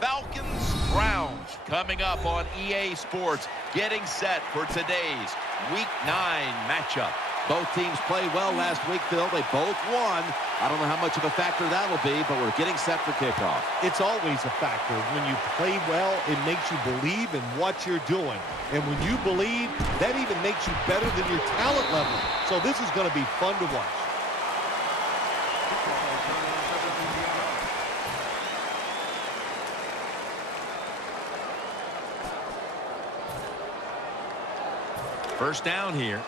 Falcons, Browns coming up on EA Sports, getting set for today's Week 9 matchup. Both teams played well last week, Phil. They both won. I don't know how much of a factor that'll be, but we're getting set for kickoff. It's always a factor. When you play well, it makes you believe in what you're doing. And when you believe, that even makes you better than your talent level. So this is going to be fun to watch. First down here.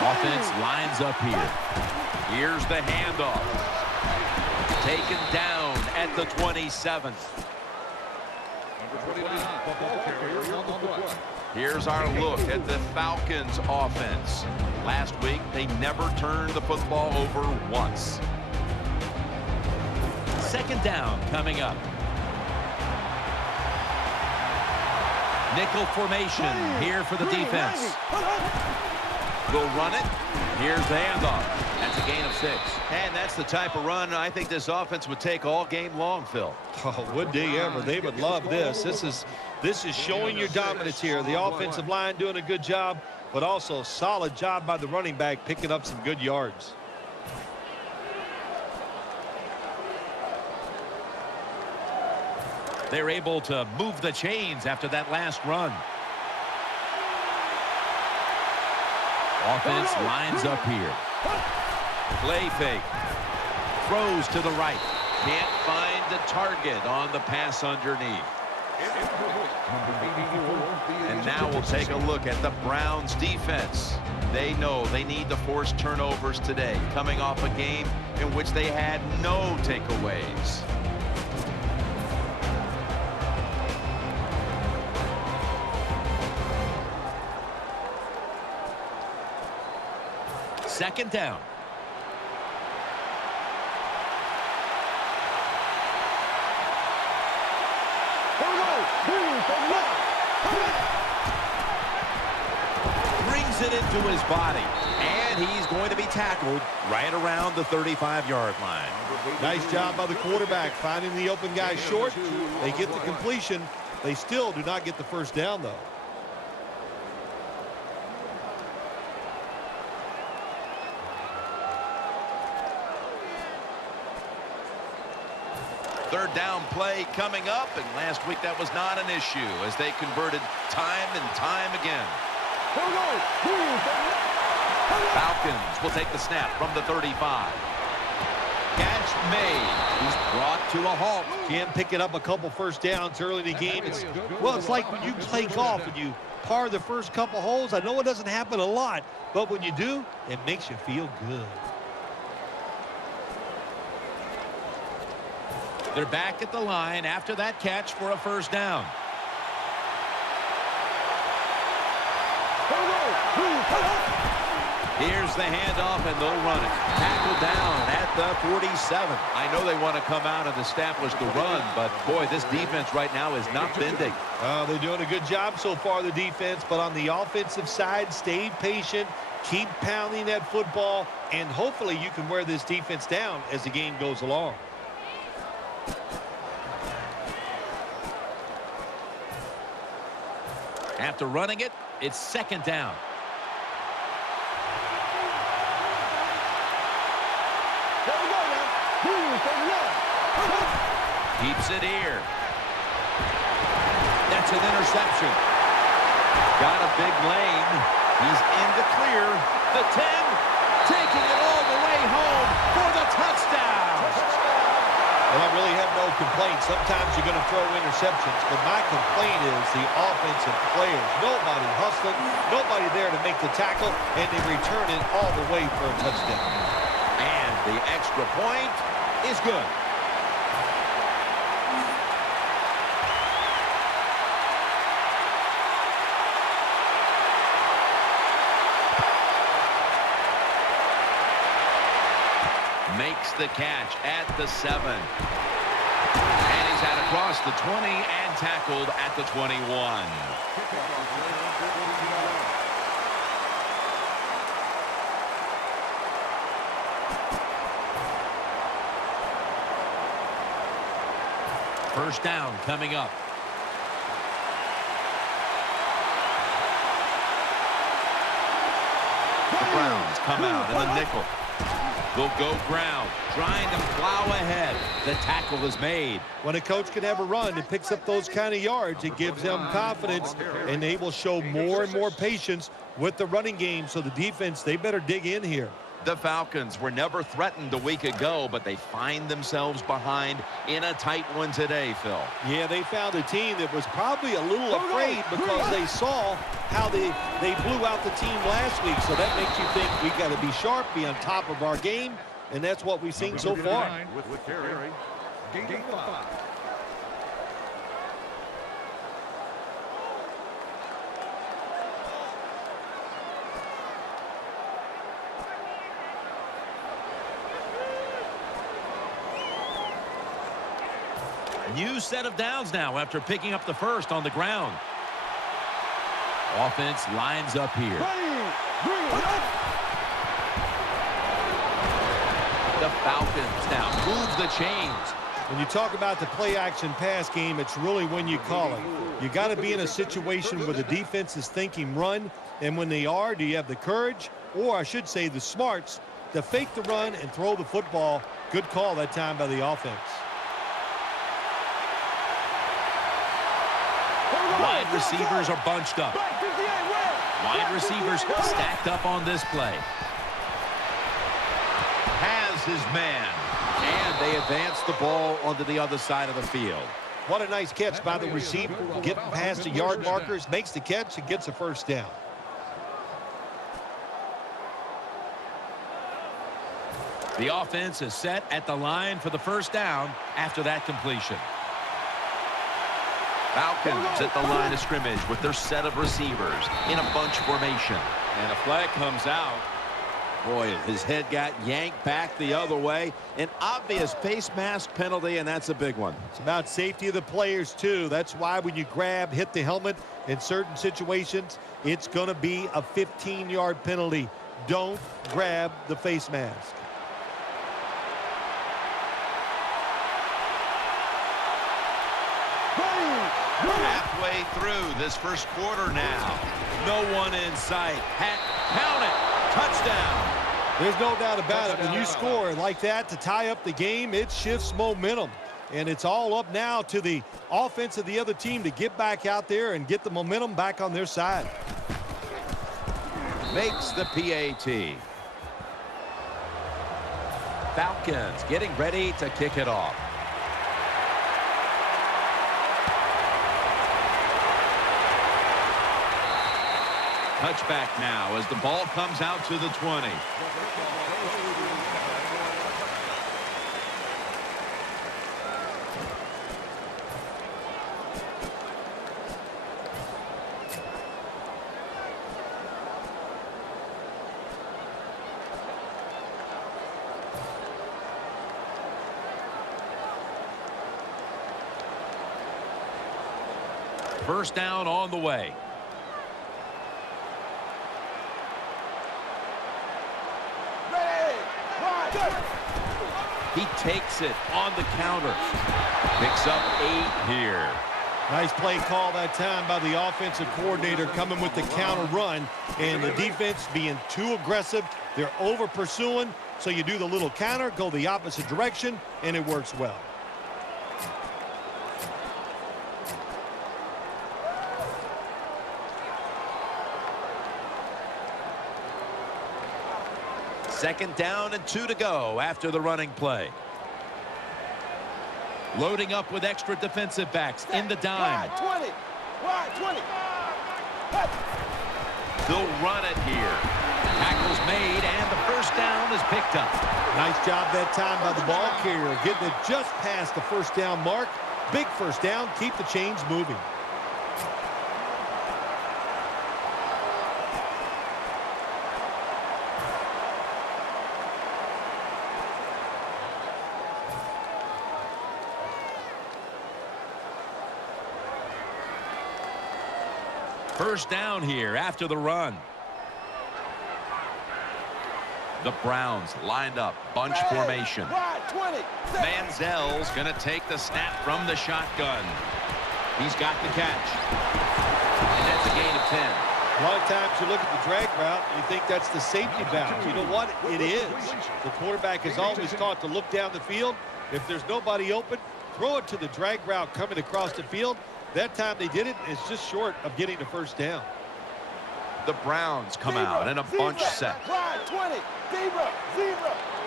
Offense lines up here. Here's the handoff. Taken down at the 27. Here's our look at the Falcons offense. Last week, they never turned the football over once. Second down coming up. Nickel formation here for the defense. Will run it. Here's the handoff. That's a gain of 6. And that's the type of run I think this offense would take all game long, Phil. Oh, would they ever? They would love this. This is showing your dominance here. The offensive line doing a good job, but also a solid job by the running back picking up some good yards. They're able to move the chains after that last run. Offense lines up here. Play fake. Throws to the right. Can't find the target on the pass underneath. And now we'll take a look at the Browns defense. They know they need to force turnovers today, coming off a game in which they had no takeaways. Second down. Brings it into his body. And he's going to be tackled right around the 35-yard line. Nice job by the quarterback finding the open guy short. They get the completion. They still do not get the first down, though. Third down play coming up, and last week that was not an issue as they converted time and time again. Falcons will take the snap from the 35. Catch made. He's brought to a halt. Can pick it up a couple first downs early in the game. It's like when you play golf and you par the first couple holes. I know it doesn't happen a lot, but when you do, it makes you feel good. They're back at the line after that catch for a first down. Here's the handoff, and they'll run it. Tackled down at the 47. I know they want to come out and establish the run, but boy, this defense right now is not bending. They're doing a good job so far, the defense, but on the offensive side, stay patient, keep pounding that football, and hopefully you can wear this defense down as the game goes along. After running it, it's second down. Keeps it here. That's an interception. Got a big lane. He's in the clear. The 10, taking it all the way home for the touchdown. Well, I really have no complaints. Sometimes you're going to throw interceptions, but my complaint is the offensive players. Nobody hustling, nobody there to make the tackle, and they return it all the way for a touchdown. And the extra point is good. Makes the catch at the 7. And he's had across the 20 and tackled at the 21. First down coming up. The Browns come out in the nickel. They'll go ground, trying to plow ahead. The tackle is made. When a coach can have a run that picks up those kind of yards, it gives them confidence, and they will show more and more patience with the running game. So the defense, they better dig in here. The Falcons were never threatened a week ago, but they find themselves behind in a tight one today, Phil. Yeah, they found a team that was probably a little afraid because they saw how they blew out the team last week. So that makes you think we got to be sharp, be on top of our game, and that's what we've seen so far. With Terry. Gain of 5. New set of downs now after picking up the first on the ground. Offense lines up here. The Falcons now move the chains. When you talk about the play-action pass game, it's really when you call it. You got to be in a situation where the defense is thinking run, and when they are, do you have the courage, or I should say the smarts, to fake the run and throw the football? Good call that time by the offense. Wide receivers are bunched up. Wide receivers stacked up on this play. Has his man. And they advance the ball onto the other side of the field. What a nice catch by the receiver. Getting past the yard markers, makes the catch, and gets a first down. The offense is set at the line for the first down after that completion. Falcons at the line of scrimmage with their set of receivers in a bunch formation. And a flag comes out. Boy, his head got yanked back the other way. An obvious face mask penalty, and that's a big one. It's about safety of the players, too. That's why when you grab, hit the helmet in certain situations, it's going to be a 15-yard penalty. Don't grab the face mask. Halfway through this first quarter now. No one in sight. Count it. Touchdown. There's no doubt about it. When you score like that to tie up the game, it shifts momentum. And it's all up now to the offense of the other team to get back out there and get the momentum back on their side. Makes the PAT. Falcons getting ready to kick it off. Touchback now as the ball comes out to the 20. First down on the way. He takes it on the counter. Picks up 8 here. Nice play call that time by the offensive coordinator coming with the counter run, and the defense being too aggressive. They're over pursuing, so you do the little counter, go the opposite direction, and it works well. Second down and 2 to go after the running play. Loading up with extra defensive backs in the dime. Wide 20. They'll run it here. Tackles made, and the first down is picked up. Nice job that time by the ball carrier, getting it just past the first down mark. Big first down, keep the chains moving. First down here after the run. The Browns lined up, bunch formation. Manziel's going to take the snap from the shotgun. He's got the catch. And that's a gain of 10. A lot of times you look at the drag route and you think that's the safety valve. You know what? It is. The quarterback is always taught to look down the field. If there's nobody open, throw it to the drag route coming across the field. That time they did it. It's just short of getting the first down. The Browns come out in a bunch set.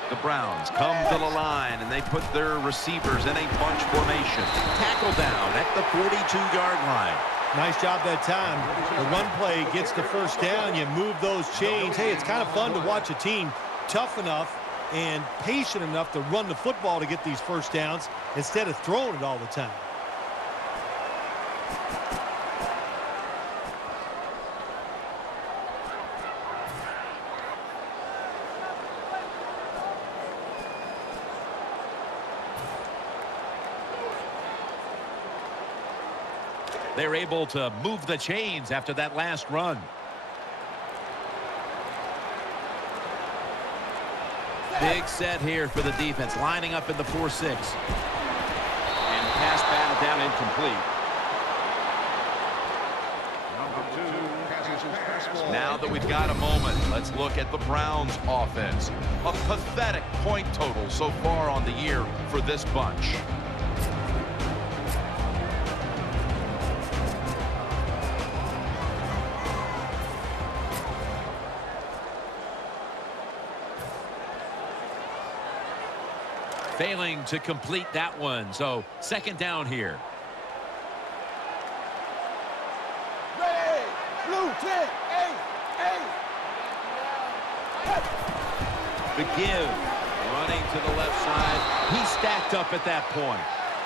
The Browns come to the line, and they put their receivers in a bunch formation. Tackle down at the 42-yard line. Nice job that time. The run play gets the first down. You move those chains. Hey, it's kind of fun to watch a team tough enough and patient enough to run the football to get these first downs instead of throwing it all the time. They're able to move the chains after that last run. Big set here for the defense, lining up in the 4-6. And pass batted down incomplete. Now that we've got a moment, let's look at the Browns offense. A pathetic point total so far on the year for this bunch. Failing to complete that one, so second down here. The give, running to the left side. He stacked up at that point.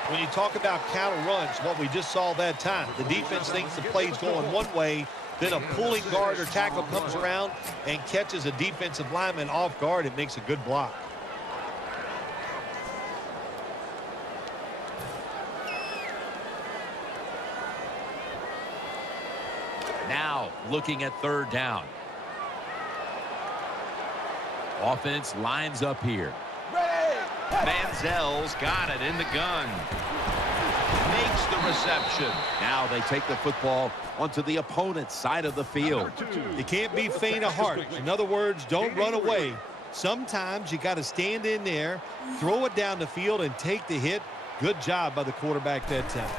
When you talk about counter runs, what we just saw that time, the defense thinks the play's going one way, then a pulling guard or tackle comes around and catches a defensive lineman off guard. It makes a good block. Now looking at third down. Offense lines up here. Manziel's got it in the gun. Makes the reception. Now they take the football onto the opponent's side of the field. You can't be faint of heart. In other words, don't run away. Sometimes you got to stand in there, throw it down the field, and take the hit. Good job by the quarterback that time.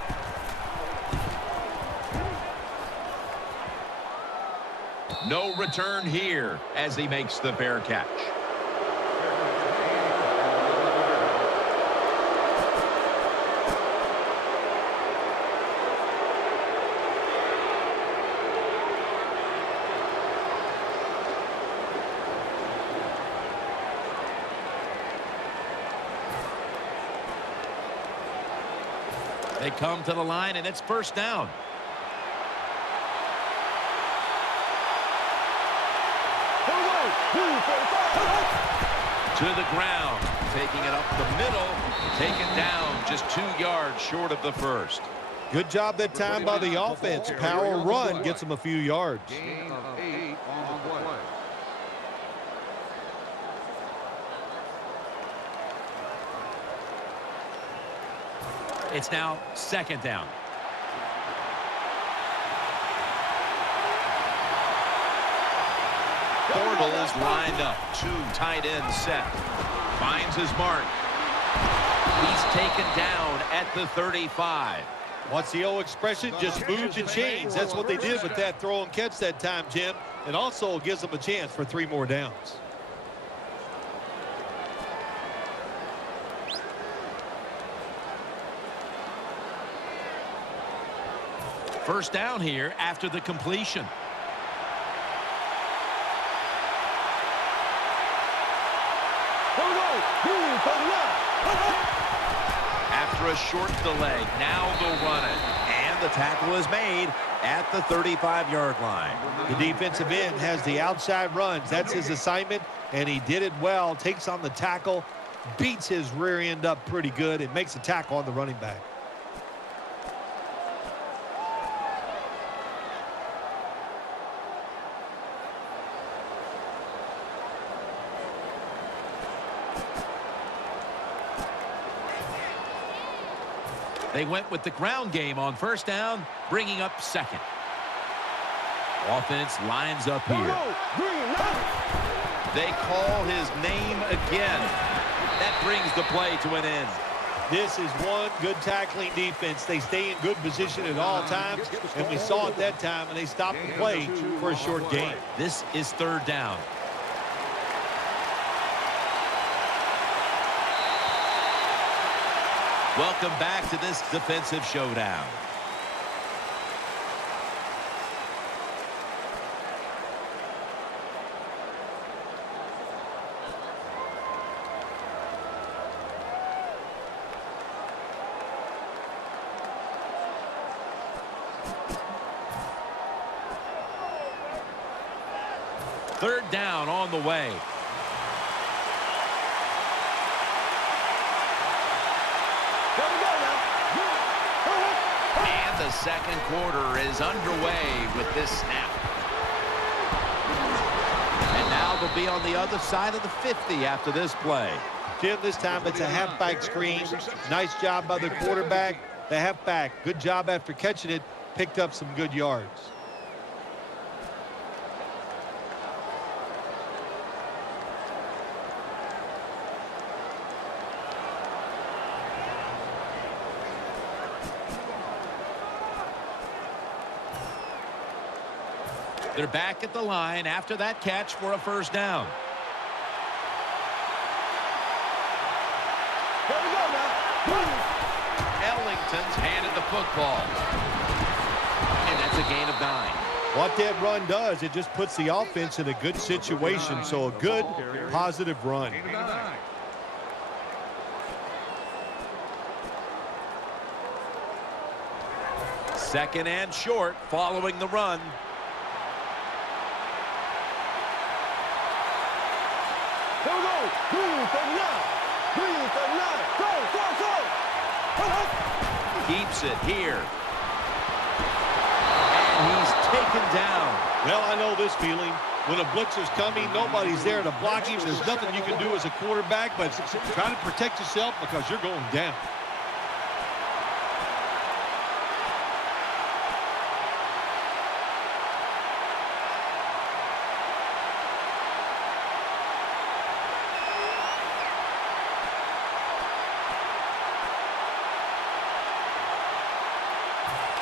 No return here as he makes the fair catch. They come to the line, and it's first down. To the ground, taking it up the middle, taken down just 2 yards short of the first. Good job that time by the offense. Power run gets them a few yards. Gain of 8 on the play. It's now second down. Bortles lined up, 2 tight ends set. Finds his mark. He's taken down at the 35. What's the old expression? Just move the chains. That's what they did with that throw and catch that time, Jim. It also gives them a chance for 3 more downs. First down here after the completion. After a short delay, now they'll run it. And the tackle is made at the 35-yard line. The defensive end has the outside runs. That's his assignment, and he did it well. Takes on the tackle, beats his rear end up pretty good. It makes a tackle on the running back. They went with the ground game on first down, bringing up second. Offense lines up here. They call his name again. That brings the play to an end. This is one good tackling defense. They stay in good position at all times, and we saw it that time, and they stopped the play for a short gain. This is third down. Welcome back to this defensive showdown. Third down on the way. And the second quarter is underway with this snap. And now they'll be on the other side of the 50 after this play. Jim, this time it's a halfback screen. Nice job by the quarterback. The halfback, good job after catching it, picked up some good yards. They're back at the line after that catch for a first down. Here we go now. Ellington's handed the football. And that's a gain of 9. What that run does, it just puts the offense in a good situation. So a good, positive run. Second and short following the run. Here we go. 339. Go, go, go. Keeps it here. And he's taken down. Well, I know this feeling. When a blitzer's coming, nobody's there to block him. There's nothing you can do as a quarterback, but try to protect yourself because you're going down.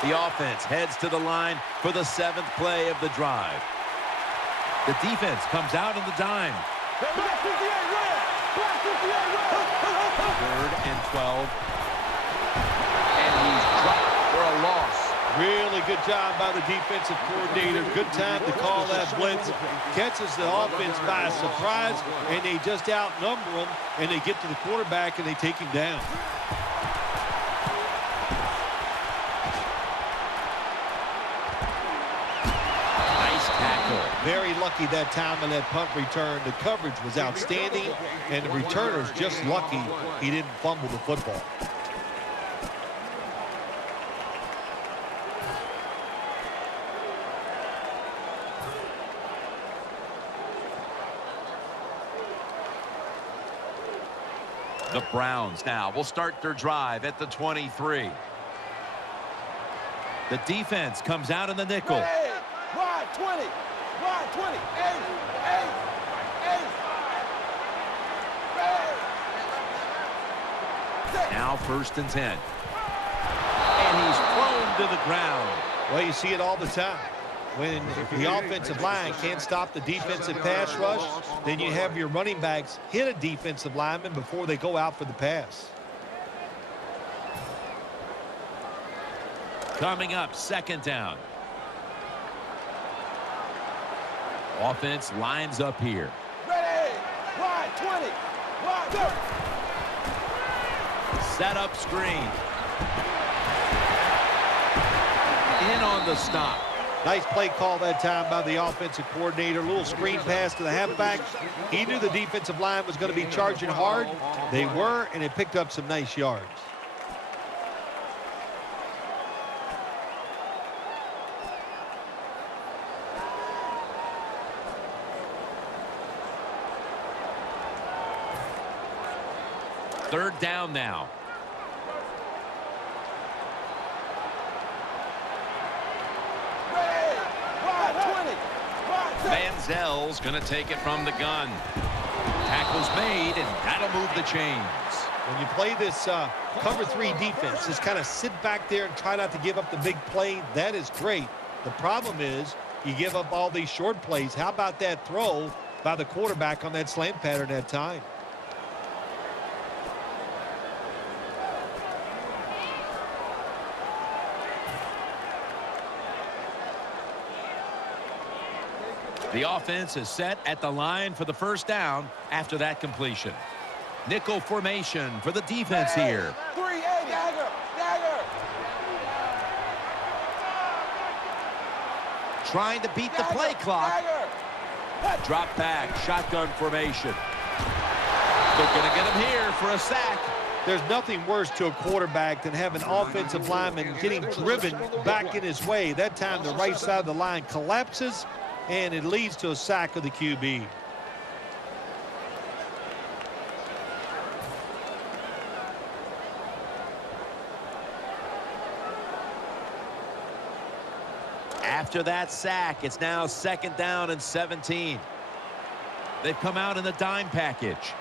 The offense heads to the line for the 7th play of the drive. The defense comes out in the dime. Third and 12. And he's dropped for a loss. Really good job by the defensive coordinator. Good time to call that blitz. Catches the offense by surprise, and they just outnumber them, and they get to the quarterback, and they take him down. Very lucky that time in that punt return. The coverage was outstanding, and the returner's just lucky he didn't fumble the football. The Browns now will start their drive at the 23. The defense comes out in the nickel. Wide 20. Wide 20. 8. Now first and 10. And he's thrown to the ground. Well, you see it all the time. When the offensive line can't stop the defensive pass rush, then you have your running backs hit a defensive lineman before they go out for the pass. Coming up, second down. Offense lines up here. Ready. Wide 20. Wide go. Set up screen. In on the stop. Nice play call that time by the offensive coordinator. A little screen pass to the halfback. He knew the defensive line was going to be charging hard. They were, and it picked up some nice yards. Third down now. Zell's going to take it from the gun. Tackle's made, and that'll move the chains. When you play this cover 3 defense, just kind of sit back there and try not to give up the big play. That is great. The problem is you give up all these short plays. How about that throw by the quarterback on that slant pattern that time? The offense is set at the line for the first down after that completion. Nickel formation for the defense here. Trying to beat the play clock. Drop back, shotgun formation. They're going to get him here for a sack. There's nothing worse to a quarterback than having an offensive lineman getting driven back in his way. That time the right side of the line collapses, and it leads to a sack of the QB. After that sack, it's now 2nd down and 17. They've come out in the dime package.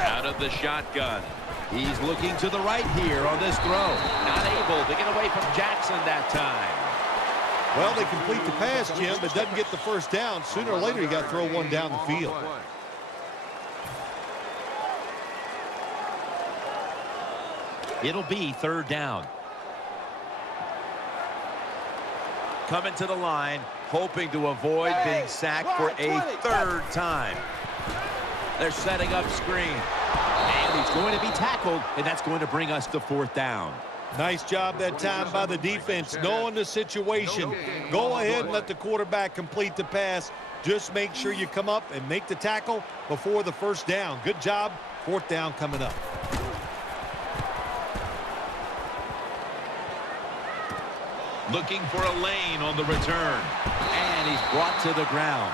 Out of the shotgun. He's looking to the right here on this throw. Not able to get away from Jackson that time. Well, they complete the pass, Jim, but doesn't get the first down. Sooner or later, you got to throw one down the field. It'll be 3rd down. Coming to the line, hoping to avoid being sacked for a 3rd time. They're setting up screen. And he's going to be tackled, and that's going to bring us to 4th down. Nice job that time by the defense, knowing the situation. Go ahead and let the quarterback complete the pass. Just make sure you come up and make the tackle before the first down. Good job. 4th down coming up. Looking for a lane on the return. And he's brought to the ground.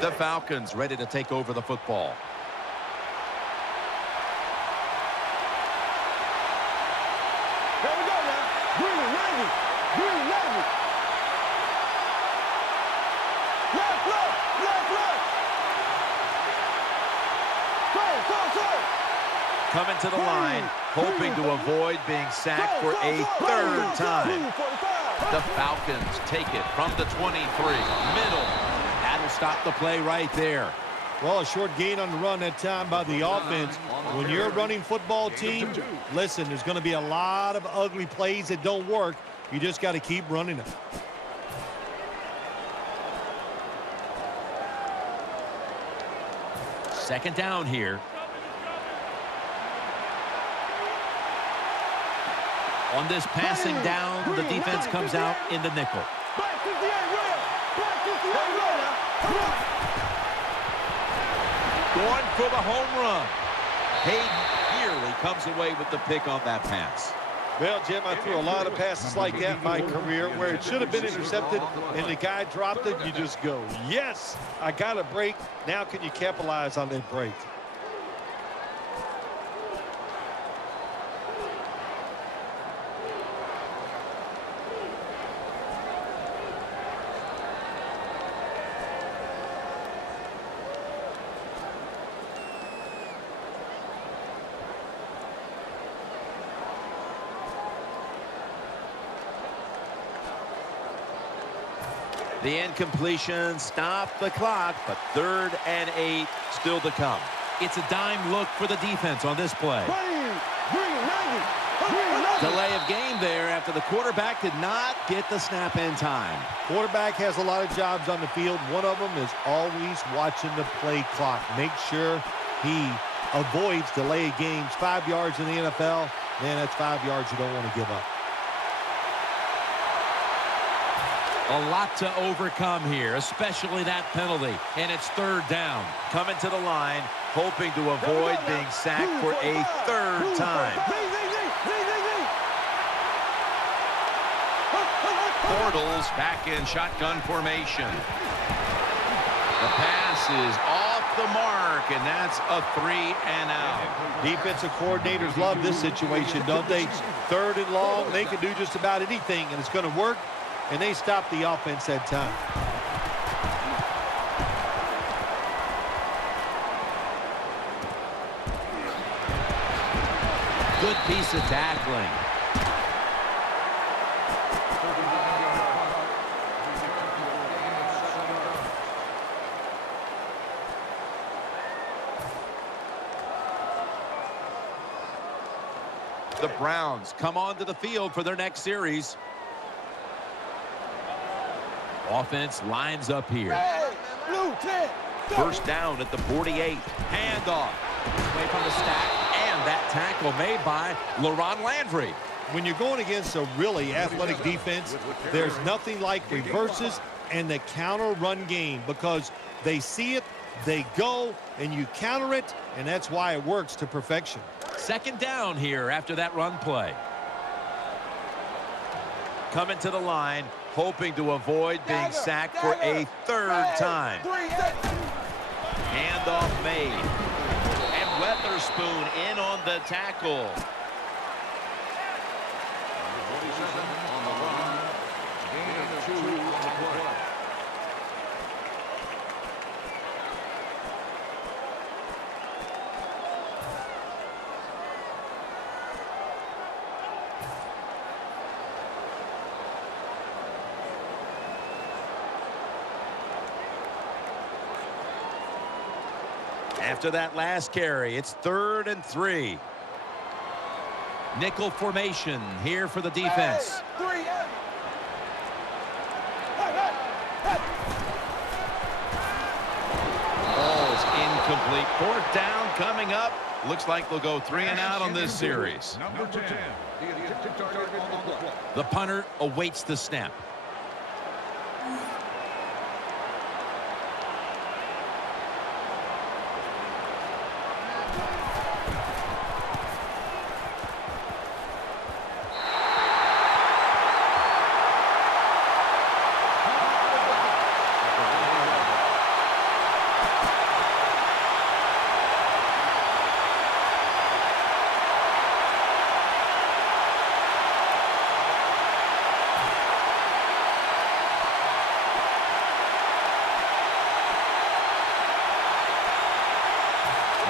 The Falcons ready to take over the football. Here we go now. Green, Navy. Green, Navy. Left, left, left, left. Go. Coming to the line, hoping to avoid being sacked for a 3rd time. The Falcons take it from the 23. Middle. That'll stop the play right there. Well, a short gain on the run that time by the offense. When you're a running football team, listen, there's going to be a lot of ugly plays that don't work. You just got to keep running them. Second down here. On this passing down, the defense comes out in the nickel. Going for the home run. Hayden nearly comes away with the pick on that pass. Well, Jim, I threw a lot of passes like that in my career where it should have been intercepted and the guy dropped it. You just go, yes, I got a break. Now can you capitalize on that break? The incompletion stopped the clock, but 3rd and 8 still to come. It's a dime look for the defense on this play. Delay of game there after the quarterback did not get the snap in time. Quarterback has a lot of jobs on the field. One of them is always watching the play clock. Make sure he avoids delay games. 5 yards in the NFL, man, that's 5 yards you don't want to give up. A lot to overcome here, especially that penalty. And it's 3rd down. Coming to the line, hoping to avoid being sacked for a 3rd time. Bortles back in shotgun formation. The pass is off the mark, and that's a 3-and-out. Defensive coordinators love this situation, don't they? 3rd and long, they can do just about anything, and it's going to work, and they stop the offense that time. Good piece of tackling. The Browns come onto the field for their next series. Offense lines up here. Hey, blue 10. First down at the 48. Handoff. Away from the stack. And that tackle made by LaRon Landry. When you're going against a really athletic defense, there's nothing like reverses and the counter run game because they see it, they go, and you counter it, and that's why it works to perfection. Second down here after that run play. Coming to the line, hoping to avoid being sacked for a 3rd time. Handoff made. And Weatherspoon in on the tackle. 47 on the run. Gain of 2 on the play. After that last carry, it's 3rd and 3. Nickel formation here for the defense. Ball's incomplete. 4th down coming up. Looks like they'll go 3-and-out on this series. Number 10. He is target on the play. The punter awaits the snap.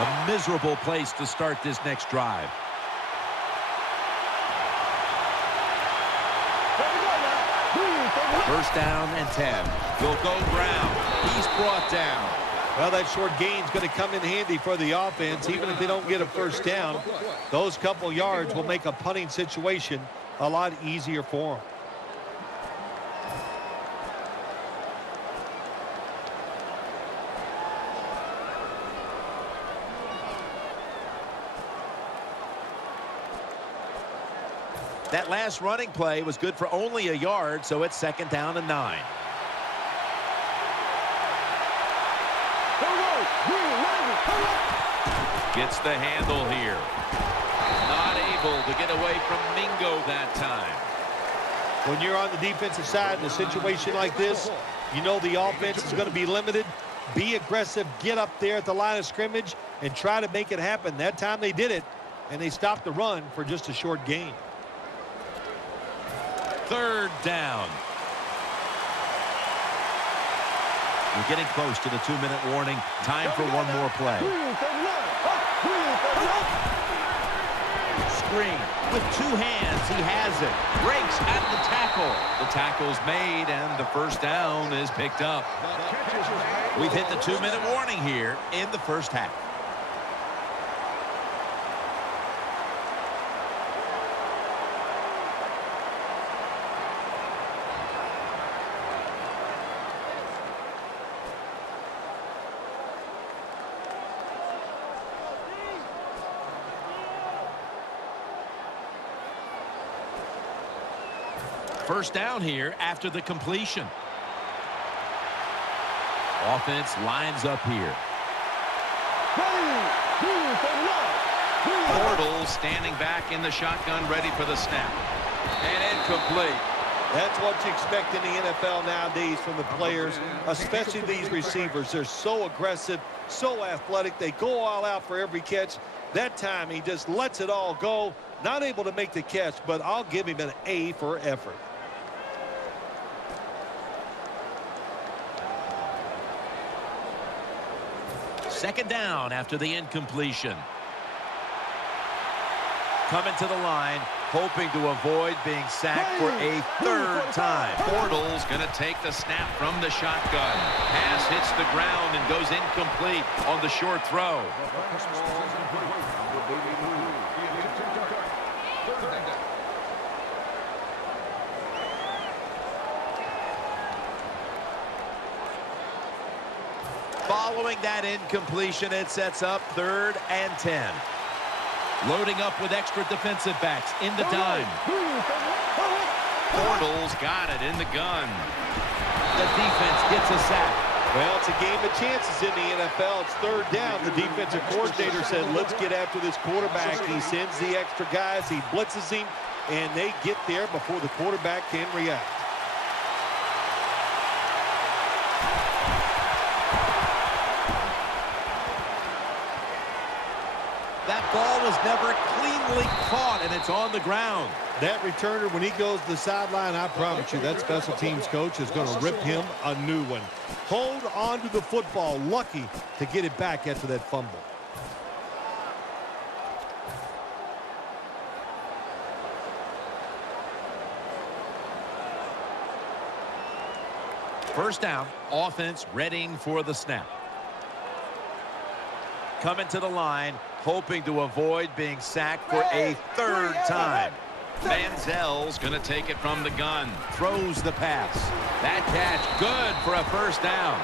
A miserable place to start this next drive. First down and 10. Will go Brown. He's brought down. Well, that short gain's going to come in handy for the offense. Even if they don't get a first down, those couple yards will make a punting situation a lot easier for them. That last running play was good for only a yard, so it's 2nd down and 9. Gets the handle here. Not able to get away from Mingo that time. When you're on the defensive side in a situation like this, you know the offense is going to be limited. Be aggressive, get up there at the line of scrimmage, and try to make it happen. That time they did it, and they stopped the run for just a short gain. 3rd down. We're getting close to the 2-minute warning. Time for one more play. Screen. With 2 hands, he has it. Breaks at the tackle. The tackle's made, and the first down is picked up. We've hit the 2-minute warning here in the first half. First down here after the completion. Offense lines up here. Bortles standing back in the shotgun, ready for the snap. And incomplete. That's what you expect in the NFL nowadays from the players, especially these receivers. They're so aggressive, so athletic. They go all out for every catch. That time, he just lets it all go. Not able to make the catch, but I'll give him an A for effort. Second down after the incompletion. Coming to the line, hoping to avoid being sacked for a third time. Bortles going to take the snap from the shotgun. Pass hits the ground and goes incomplete on the short throw. Following that incompletion, it sets up 3rd and 10. Loading up with extra defensive backs in the dime. Bortles got it in the gun. The defense gets a sack. Well, it's a game of chances in the NFL. It's 3rd down. The defensive coordinator said, let's get after this quarterback. He sends the extra guys. He blitzes him, and they get there before the quarterback can react. That ball was never cleanly caught, and it's on the ground. That returner, when he goes to the sideline, I promise you, that special teams coach is going to rip him a new one. Hold on to the football. Lucky to get it back after that fumble. First down, offense readying for the snap. Coming to the line, hoping to avoid being sacked for a third time. Manziel's going to take it from the gun. Throws the pass. That catch good for a first down.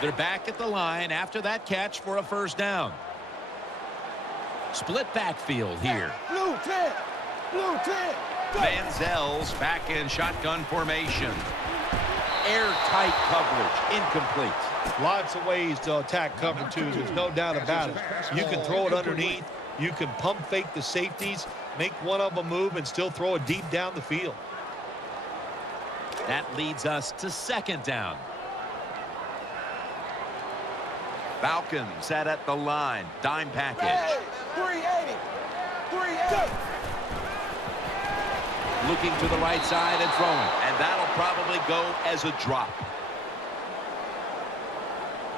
They're back at the line after that catch for a first down. Split backfield here. Blue 10. Blue 10. Manziel's back in shotgun formation. Airtight coverage. Incomplete. Lots of ways to attack cover two. There's no doubt about it. You can throw it underneath. You can pump fake the safeties, make one of them move, and still throw it deep down the field. That leads us to second down. Falcons set at the line. Dime package. 380. 380. Looking to the right side and throwing. And that'll probably go as a drop.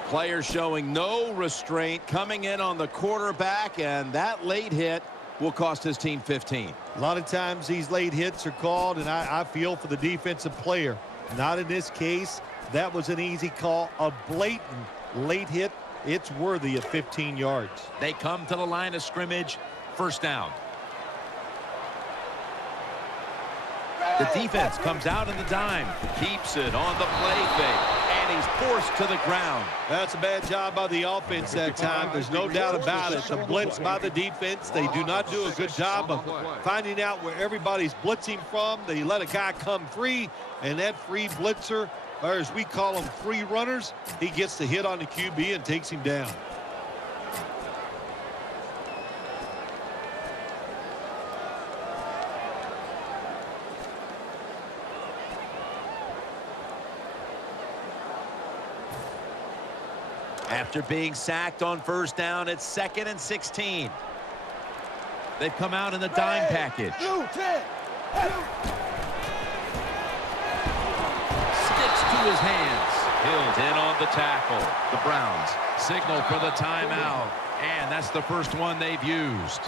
Players showing no restraint, coming in on the quarterback, and that late hit will cost his team 15. A lot of times these late hits are called, and I feel for the defensive player. Not in this case. That was an easy call. A blatant late hit. It's worthy of 15 yards. They come to the line of scrimmage. First down. The defense comes out in the dime. Keeps it on the play fake. And he's forced to the ground. That's a bad job by the offense that time. There's no doubt about it. The blitz by the defense, they do not do a good job of finding out where everybody's blitzing from. They let a guy come free, and that free blitzer, or as we call them, free runners, he gets the hit on the QB and takes him down. After being sacked on first down, it's 2nd and 16. They've come out in the dime package. Blue 10. Sticks to his hands. Hilled in on the tackle. The Browns signal for the timeout, and that's the first one they've used.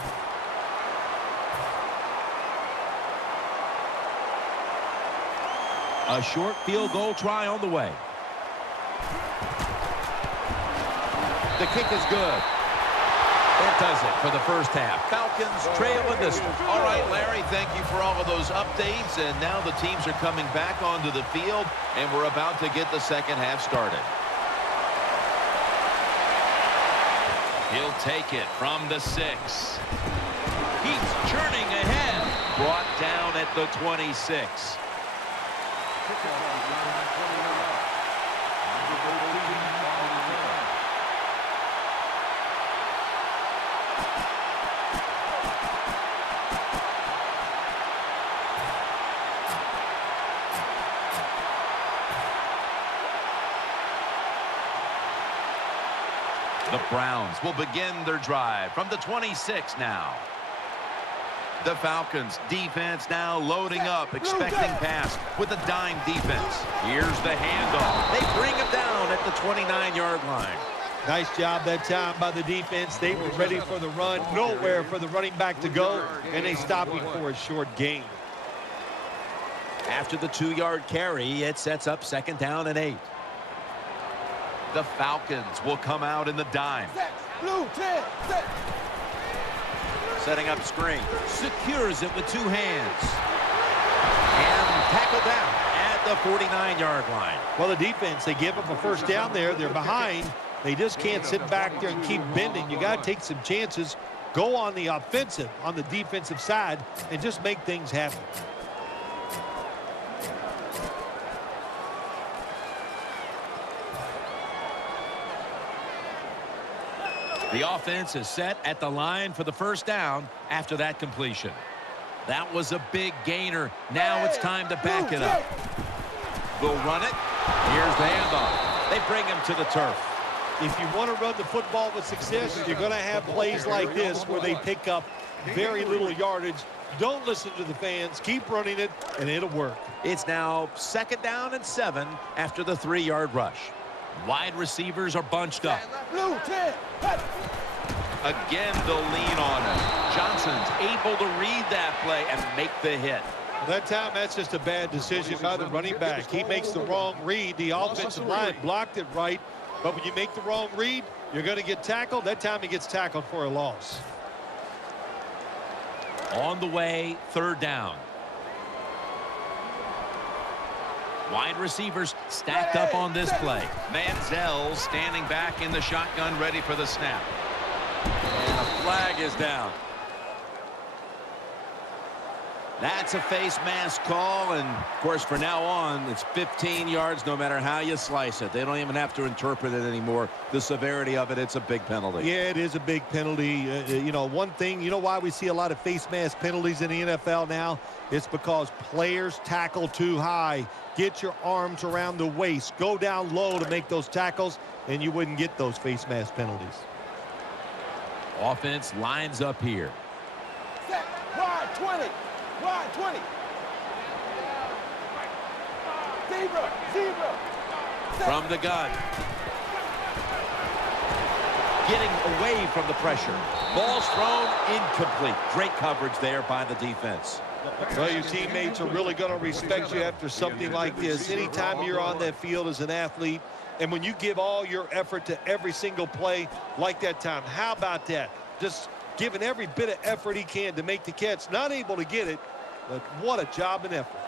A short field goal try on the way. The kick is good. That does it for the first half. Falcons trail in this one. All right, Larry, thank you for all of those updates. And now the teams are coming back onto the field, and we're about to get the second half started. He'll take it from the 6. He's churning ahead. Brought down at the 26. The Browns will begin their drive from the 26 now. The Falcons defense now loading up, expecting pass with a dime defense. Here's the handoff. They bring him down at the 29-yard line. Nice job that time by the defense. They were ready for the run, nowhere for the running back to go, and they stopped him for a short gain. After the 2-yard carry, it sets up 2nd down and 8. The Falcons will come out in the dime. Blue 10, set. Setting up screen. Secures it with 2 hands. And tackled down at the 49-yard line. Well, the defense, they give up a first down there. They're behind. They just can't sit back there and keep bending. You got to take some chances. Go on the offensive, on the defensive side, and just make things happen. The offense is set at the line for the first down after that completion. That was a big gainer. Now it's time to back it up. They'll run it. Here's the handoff. They bring him to the turf. If you want to run the football with success, you're going to have plays like this where they pick up very little yardage. Don't listen to the fans. Keep running it, and it'll work. It's now 2nd down and 7 after the 3-yard rush. Wide receivers are bunched up. Blue 10, set. Again, they'll lean on him. Johnson's able to read that play and make the hit. That time, that's just a bad decision by the running back. He makes the wrong read. The offensive line blocked it right. But when you make the wrong read, you're going to get tackled. That time he gets tackled for a loss. On the way, 3rd down. Wide receivers stacked up on this play. Manziel standing back in the shotgun, ready for the snap. And a flag is down. That's a face mask call, and of course from now on it's 15 yards no matter how you slice it. They don't even have to interpret it anymore. The severity of it, it's a big penalty. Yeah, it is a big penalty. You know, one thing, you know why we see a lot of face mask penalties in the NFL now? It's because players tackle too high. Get your arms around the waist. Go down low to make those tackles, and you wouldn't get those face mask penalties. Offense lines up here. Set. Wide 20. Wide 20. Zebra. Zebra. Set. From the gun. Getting away from the pressure. Ball's thrown incomplete. Great coverage there by the defense. Well, your teammates are really going to respect you after something like this. Anytime you're on that field as an athlete, and when you give all your effort to every single play like that time, how about that? Just giving every bit of effort he can to make the catch. Not able to get it, but what a job and effort.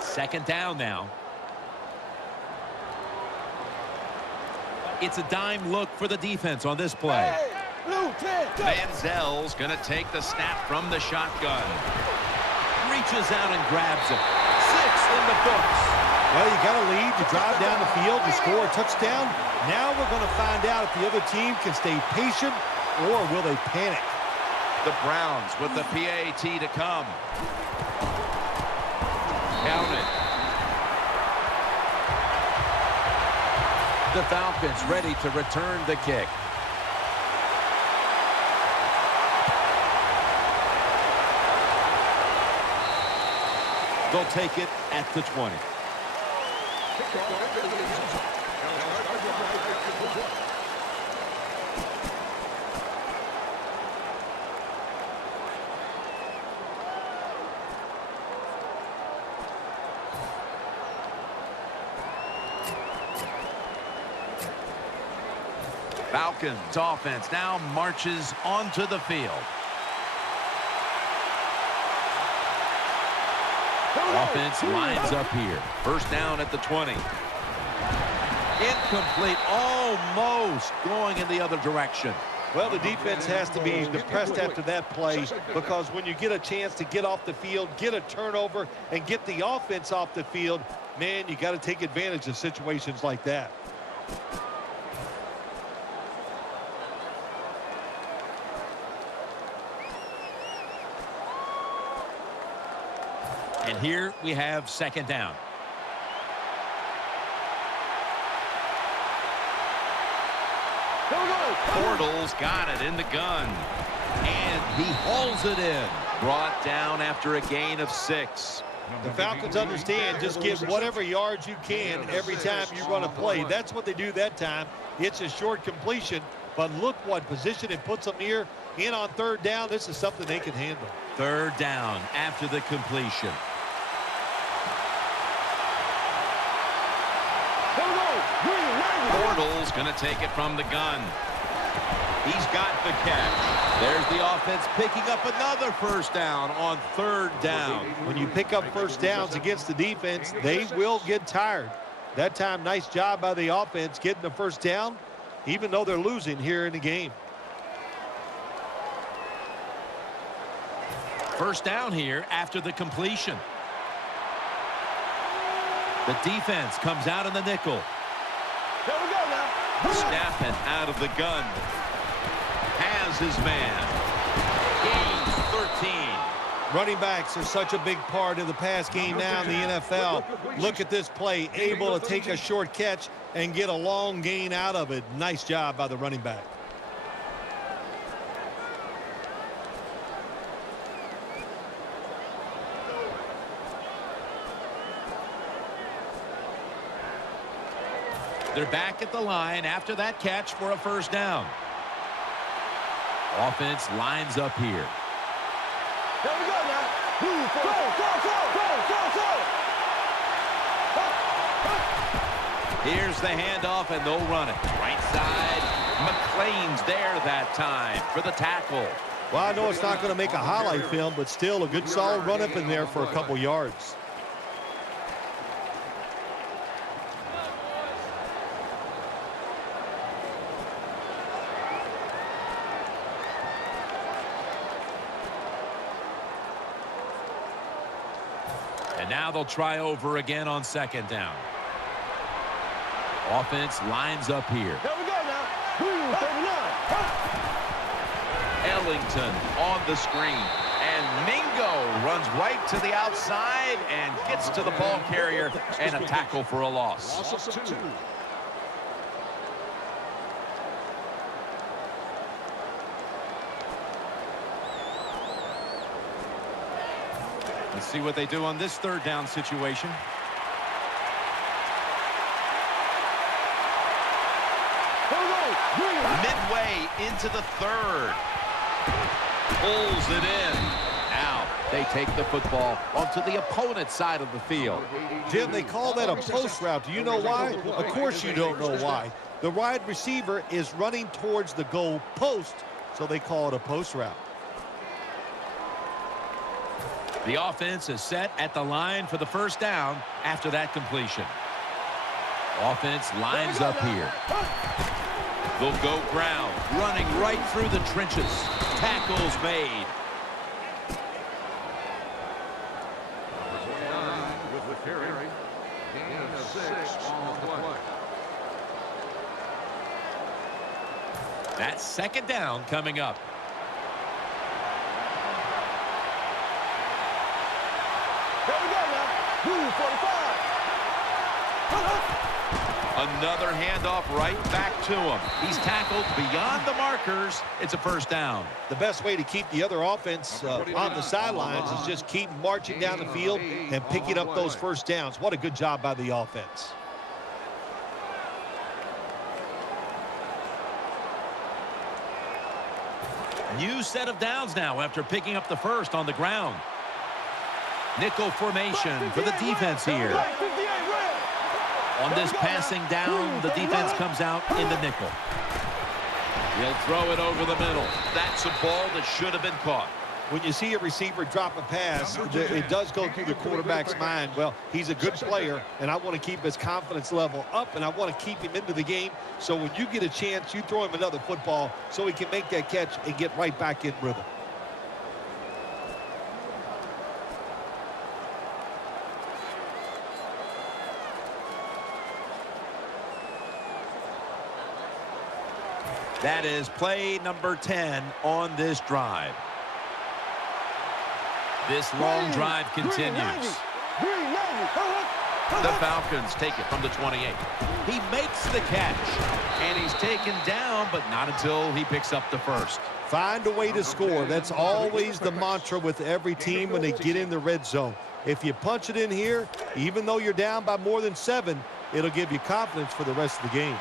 Second down now. It's a dime look for the defense on this play. Hey, blue 10. Manziel's going to take the snap from the shotgun. Reaches out and grabs it. 6 in the books. Well, you got to lead. You drive down the field. You score a touchdown. Now we're going to find out if the other team can stay patient or will they panic. The Browns with the PAT to come. Count it. The Falcons ready to return the kick. They'll take it at the 20. Falcons offense now marches onto the field. Offense lines up here. First down at the 20. Incomplete, almost going in the other direction. Well, the defense has to be depressed after that play, because when you get a chance to get off the field, get a turnover, and get the offense off the field, man, you got to take advantage of situations like that. And here we have second down. Bortles got it in the gun. And he hauls it in. Brought down after a gain of 6. The Falcons understand, just get whatever yards you can every time you run a play. That's what they do that time. It's a short completion, but look what position it puts them here. In on third down, this is something they can handle. Third down after the completion. Bortles going to take it from the gun. He's got the catch. There's the offense picking up another first down on third down. When you pick up first downs against the defense, they will get tired. That time, nice job by the offense getting the first down, even though they're losing here in the game. First down here after the completion. The defense comes out in the nickel. There we go now. Snapping out of the gun. Has his man. Gains 13. Running backs are such a big part of the pass game now in the NFL. Look at this play, able to take a short catch and get a long gain out of it. Nice job by the running back. They're back at the line after that catch for a first down. Offense lines up here. There we go now. Go. Here's the handoff, and they'll run it. Right side. McLean's there that time for the tackle. Well, I know it's not going to make a highlight film, but still a good solid run up in there for a couple yards. And now they'll try over again on second down. Offense lines up here. There we go now. 39. Ellington on the screen. And Mingo runs right to the outside and gets to the ball carrier, and a tackle for a loss. Loss of 2. Let's see what they do on this third down situation. Midway into the third. Pulls it in. Now they take the football onto the opponent's side of the field. Jim, they call that a post route. Do you know why? Of course you don't know why. The wide receiver is running towards the goal post, so they call it a post route. The offense is set at the line for the first down after that completion. Offense lines up here. They'll go ground. Running right through the trenches. Tackles made. With the carry. Gain of 6 on the play. That's second down coming up. There we go now. 45. Another handoff right back to him. He's tackled beyond the markers. It's a first down. The best way to keep the other offense on the sidelines is just keep marching down the field and picking up those first downs. What a good job by the offense. New set of downs now after picking up the first on the ground. Nickel formation for the defense here. On this passing down, the defense comes out in the nickel. He'll throw it over the middle. That's a ball that should have been caught. when you see a receiver drop a pass, it does go through the quarterback's mind. Well, he's a good player, and I want to keep his confidence level up, and I want to keep him into the game. So when you get a chance, you throw him another football so he can make that catch and get right back in rhythm. That is play number 10 on this drive. This long drive continues. The Falcons take it from the 28. He makes the catch. And he's taken down, but not until he picks up the first. Find a way to score. That's always the mantra with every team when they get in the red zone. If you punch it in here, even though you're down by more than 7, it'll give you confidence for the rest of the game.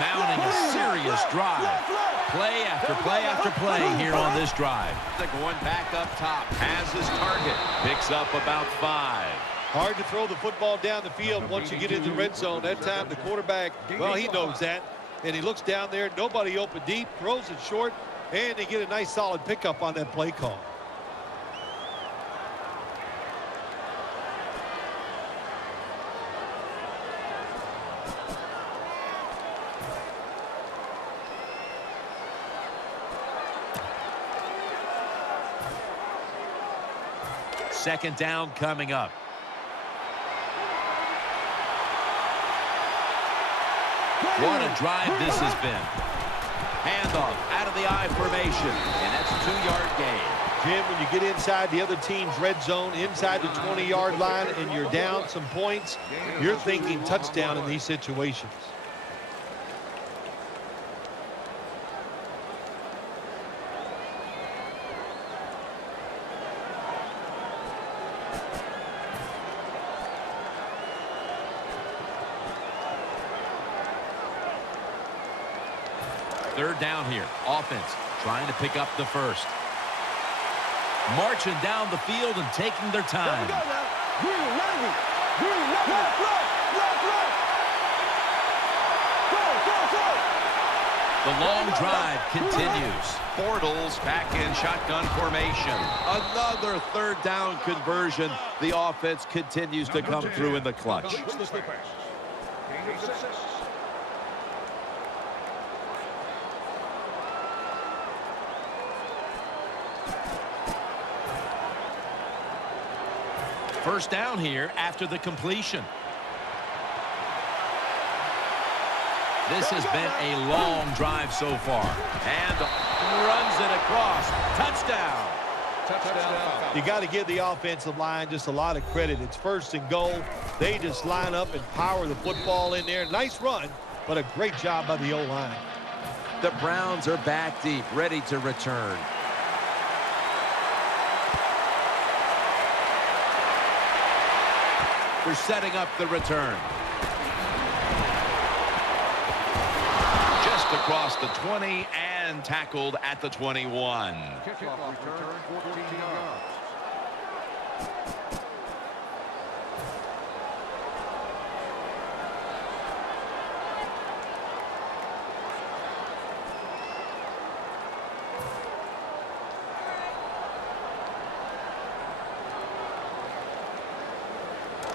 Mounting a serious drive. Play after play after play here on this drive. Going back up top, has his target, picks up about 5. Hard to throw the football down the field once you get into the red zone. That time the quarterback, well, he knows that. And he looks down there, nobody open deep, throws it short, and they get a nice solid pickup on that play call. Second down coming up. What a drive this has been. Handoff out of the I formation, and that's a 2-yard gain. Jim, when you get inside the other team's red zone, inside the 20-yard line, and you're down some points, you're thinking touchdown in these situations. Third down here. Offense trying to pick up the first. Marching down the field and taking their time. The long drive continues. Bortles back in shotgun formation. Another third down conversion. The offense continues to come through in the clutch. First down here after the completion. This has been a long drive so far. And runs it across. Touchdown. You got to give the offensive line just a lot of credit. It's first and goal. They just line up and power the football in there. Nice run, but a great job by the O-line. The Browns are back deep, ready to return. They're setting up the return. Just across the 20 and tackled at the 21. Kickoff return, 14 yards.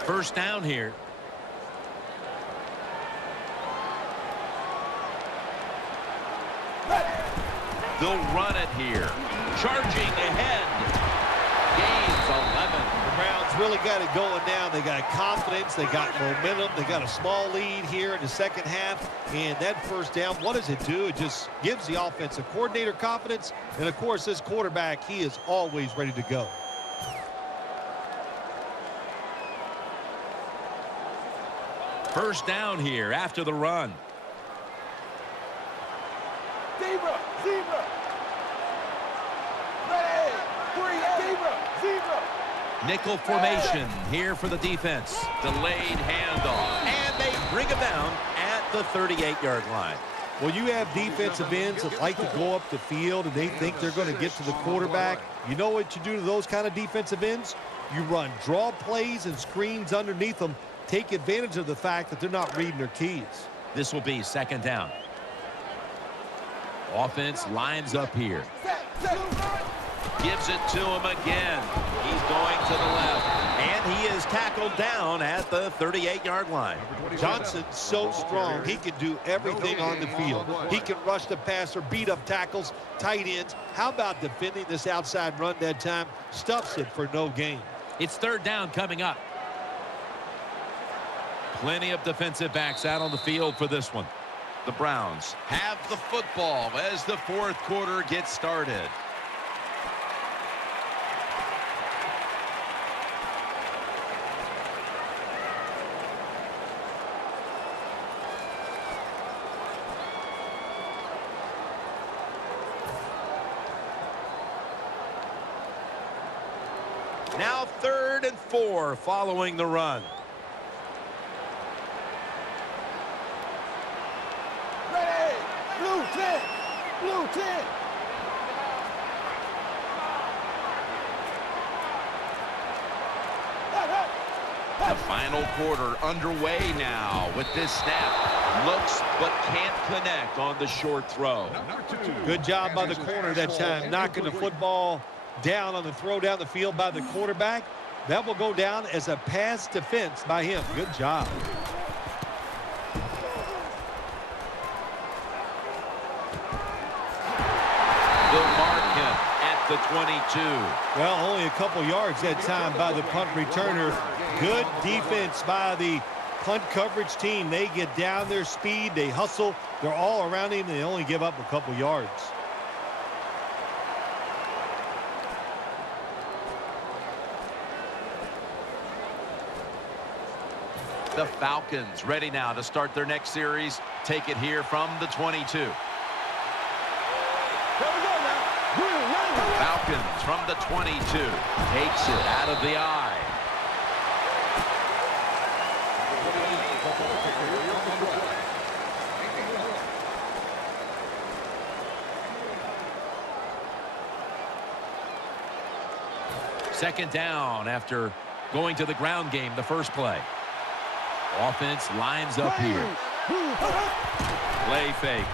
First down here. They'll run it here. Charging ahead. Gains 11. The Browns really got it going now. They got confidence. They got momentum. They got a small lead here in the second half. And that first down, what does it do? It just gives the offensive coordinator confidence. And, of course, this quarterback, he is always ready to go. First down here after the run. Zebra, zebra. Ready, zebra. Nickel formation here for the defense. Delayed handoff. And they bring him down at the 38-yard line. When you have defensive ends that like to go up the field and they think they're going to get to the quarterback, you know what you do to those kind of defensive ends? You run draw plays and screens underneath them. Take advantage of the fact that they're not reading their keys. This will be second down. Offense lines up here. Gives it to him again. He's going to the left. And he is tackled down at the 38-yard line. Johnson's so strong, he can do everything on the field. He can rush the passer, beat up tackles, tight ends. How about defending this outside run that time? Stuffs it for no gain. It's third down coming up. Plenty of defensive backs out on the field for this one. The Browns have the football as the fourth quarter gets started. Now 3rd and 4 following the run. Ready. Blue 10. Blue 10. The final quarter underway now with this snap. Looks but can't connect on the short throw. Good job by the corner that time, knocking the football down on the throw down the field by the quarterback. That will go down as a pass defense by him. Good job. They'll mark him at the 22. Well, only a couple yards that time by the punt returner. Good defense by the punt coverage team. They get down their speed. They hustle. They're all around him. They only give up a couple yards. The Falcons ready now to start their next series. Take it here from the 22. Here we go now. Green, Falcons from the 22. Takes it out of the eye. Second down after going to the ground game the first play. Offense lines up here. Play fake.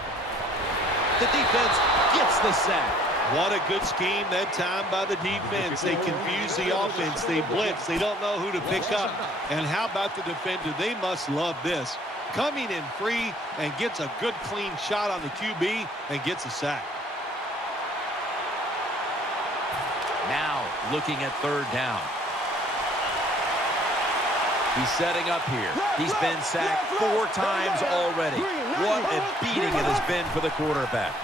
The defense gets the sack. What a good scheme that time by the defense. They confuse the offense. They blitz. They don't know who to pick up. And how about the defender? They must love this. Coming in free and gets a good clean shot on the QB and gets a sack. Now looking at third down. He's setting up here. He's been sacked 4 times already. What a beating it has been for the quarterback.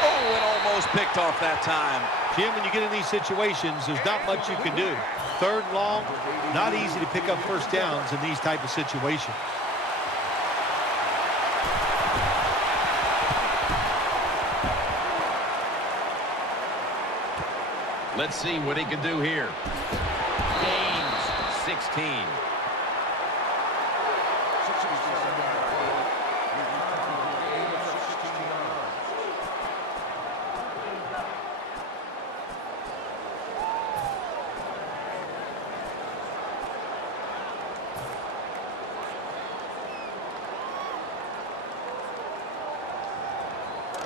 Oh, it almost picked off that time. Jim, when you get in these situations, there's not much you can do. Third and long, not easy to pick up first downs in these type of situations. Let's see what he can do here. Gains 16.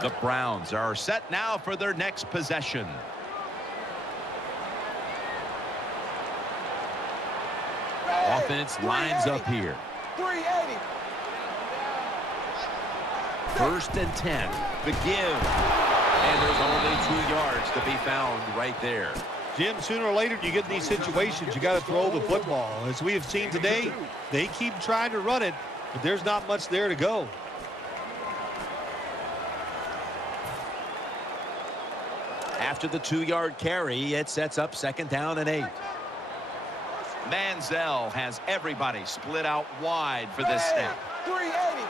The Browns are set now for their next possession. Offense lines up here. 380. 1st and 10. The give. And there's only 2 yards to be found right there. Jim, sooner or later you get in these situations, you got to throw the football. As we have seen today, they keep trying to run it, but there's not much there to go. After the 2-yard carry, it sets up 2nd down and 8. Manziel has everybody split out wide for this snap. 380.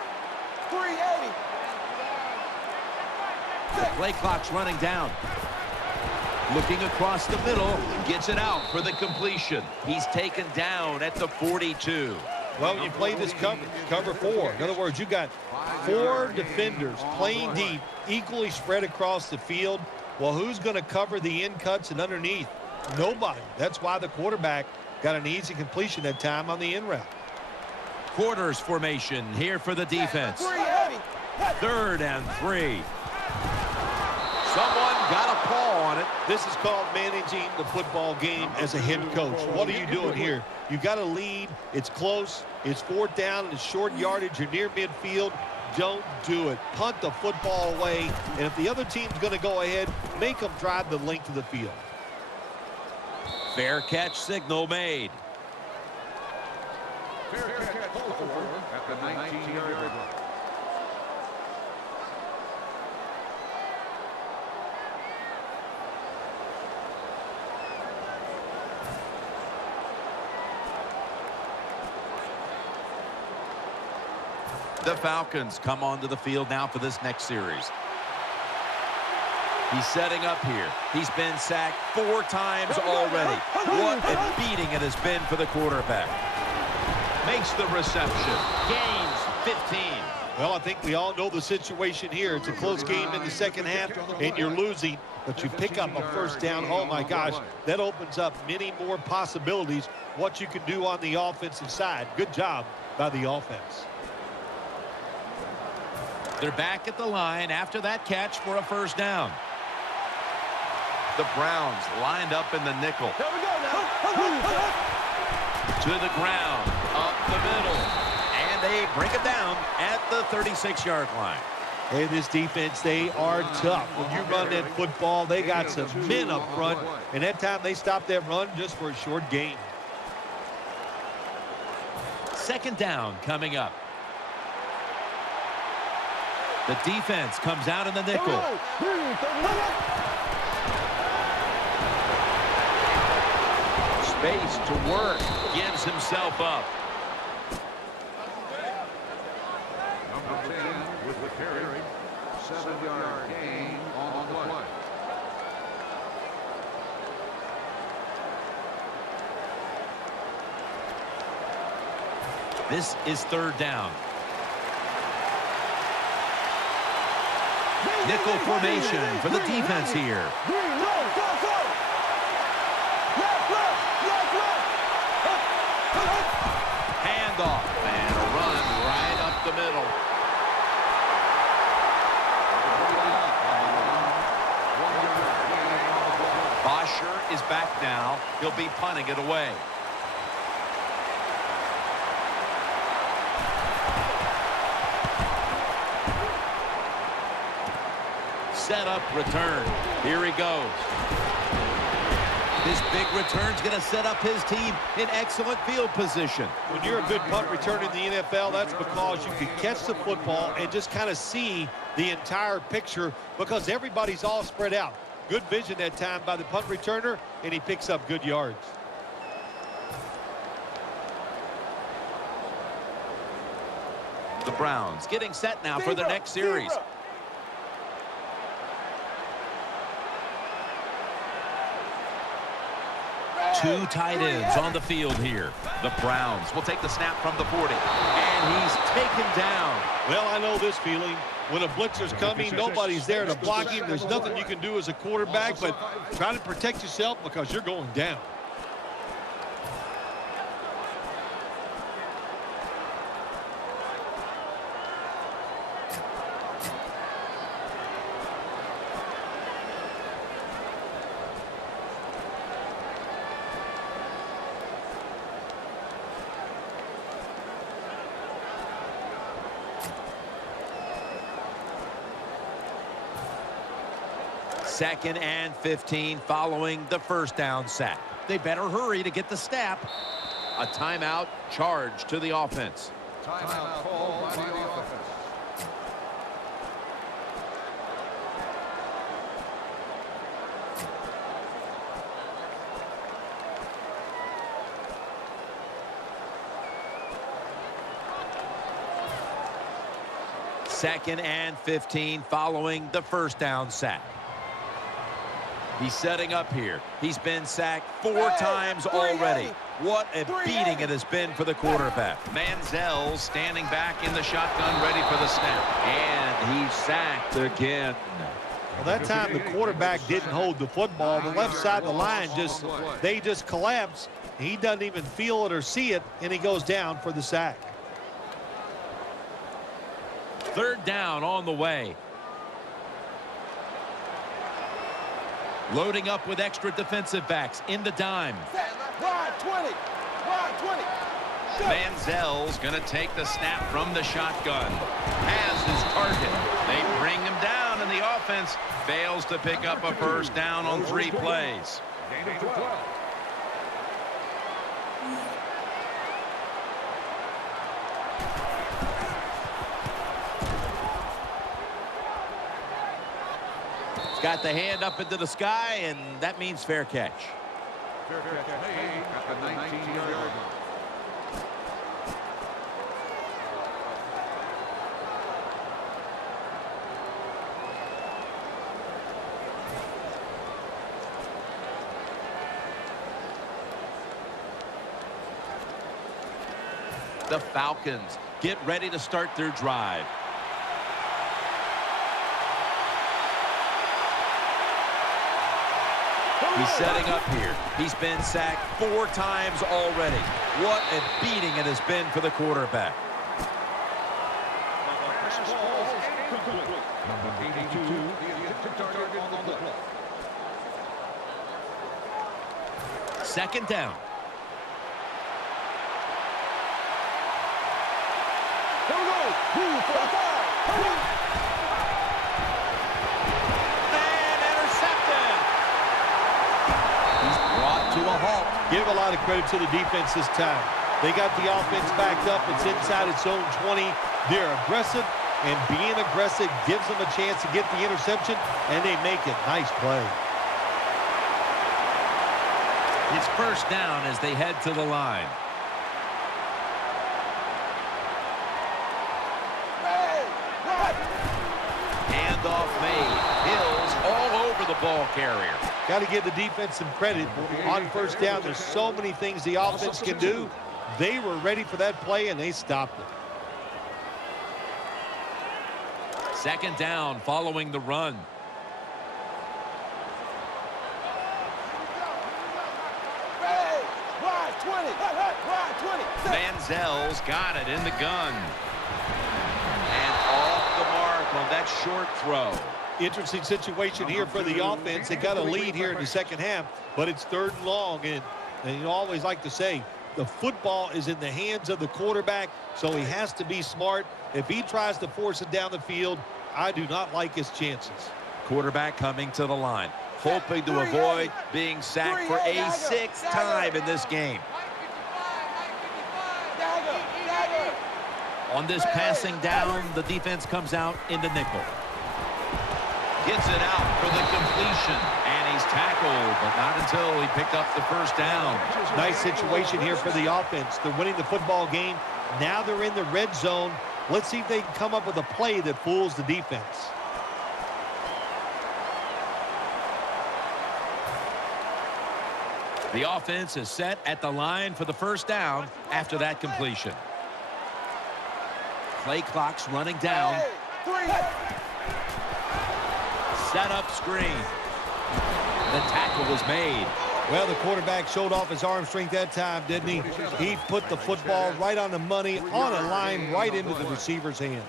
380. The play clock's running down. Looking across the middle, gets it out for the completion. He's taken down at the 42. Well, when you play this cover 4. In other words, you got 4 defenders playing deep, equally spread across the field. Well, who's going to cover the in cuts and underneath? Nobody. That's why the quarterback got an easy completion that time on the in route. Quarters formation here for the defense. 380. 3rd and 3. Someone got a paw on it. This is called managing the football game as a head coach. What are you doing here? You got a lead. It's close. It's 4th down. It's short yardage. You're near midfield. Don't do it. Punt the football away. And if the other team's going to go ahead, make them drive the length of the field. Fair catch signal made. Fair catch called for at the 19-yard line. The Falcons come onto the field now for this next series. He's setting up here. He's been sacked 4 times already. What a beating it has been for the quarterback. Makes the reception. Gains 15. Well, I think we all know the situation here. It's a close game in the second half, and you're losing, but you pick up a 1st down. Oh, my gosh, that opens up many more possibilities what you can do on the offensive side. Good job by the offense. They're back at the line after that catch for a 1st down. The Browns lined up in the nickel. Here we go now. To the ground, up the middle. And they bring it down at the 36-yard line. Hey, this defense, they are tough. When you run that football, they got some men up front, and that time they stopped that run just for a short gain. 2nd down coming up. The defense comes out in the nickel. Space to work. Gives himself up. Number 10 with the carry. 7-yard gain on the play. This is 3rd down. Nickel formation for the defense here. Handoff and a run right up the middle. Bosher is back now. He'll be punting it away. Set up return. Here he goes. This big return's going to set up his team in excellent field position. When you're a good punt returner in the NFL, that's because you can catch the football and just kind of see the entire picture because everybody's all spread out. Good vision that time by the punt returner, and he picks up good yards. The Browns getting set now for the next series. Two tight ends on the field here. The Browns will take the snap from the 40. And he's taken down. Well, I know this feeling. When a blitzer's coming, nobody's there to block him. There's nothing you can do as a quarterback, but try to protect yourself because you're going down. Second and 15 following the 1st down sack. They better hurry to get the snap. A timeout charge to the offense. Timeout called by the offense. Second and 15 following the 1st down sack. He's setting up here. He's been sacked 4 times already. What a beating it has been for the quarterback. Manziel standing back in the shotgun, ready for the snap. And he's sacked again. Well, that time the quarterback didn't hold the football. The left side of the line they just collapse. He doesn't even feel it or see it, and he goes down for the sack. Third down on the way. Loading up with extra defensive backs in the dime. Wide 20. Wide 20. Manziel's going to take the snap from the shotgun. Has his target. They bring him down, and the offense fails to pick up a first down on 3 plays. Gain of 12. Got the hand up into the sky, and that means fair catch. Fair catch made at the 19-yard line. The Falcons get ready to start their drive. He's setting up here. He's been sacked 4 times already. What a beating it has been for the quarterback. Number 82, the intended target on the play. Second down. Here we go. Move for the 5. Hurry. And intercepted. He's brought to a halt. Give a lot of credit to the defense this time. They got the offense backed up. It's inside its own 20. They're aggressive, and being aggressive gives them a chance to get the interception, and they make it. Nice play. It's first down as they head to the line. Handoff made. Hills all over the ball carrier. Got to give the defense some credit. On first down, there's so many things the offense can do. They were ready for that play, and they stopped it. Second down following the run. Wide 20. Wide 20. Manziel's got it in the gun. And off the mark on that short throw. Interesting situation here for the offense. They got a lead here in the second half, but it's 3rd and long. And you always like to say, the football is in the hands of the quarterback, so he has to be smart. If he tries to force it down the field, I do not like his chances. Quarterback coming to the line, hoping to avoid being sacked for a 6th time in this game. On this passing down, the defense comes out in the nickel. Gets it out for the completion. And he's tackled, but not until he picked up the first down. Nice situation here for the offense. They're winning the football game. Now they're in the red zone. Let's see if they can come up with a play that fools the defense. The offense is set at the line for the first down after that completion. Play clock's running down. Set up screen. The tackle was made. Well, the quarterback showed off his arm strength that time, didn't he? He put the football right on the money, on a line, right into the receiver's hands.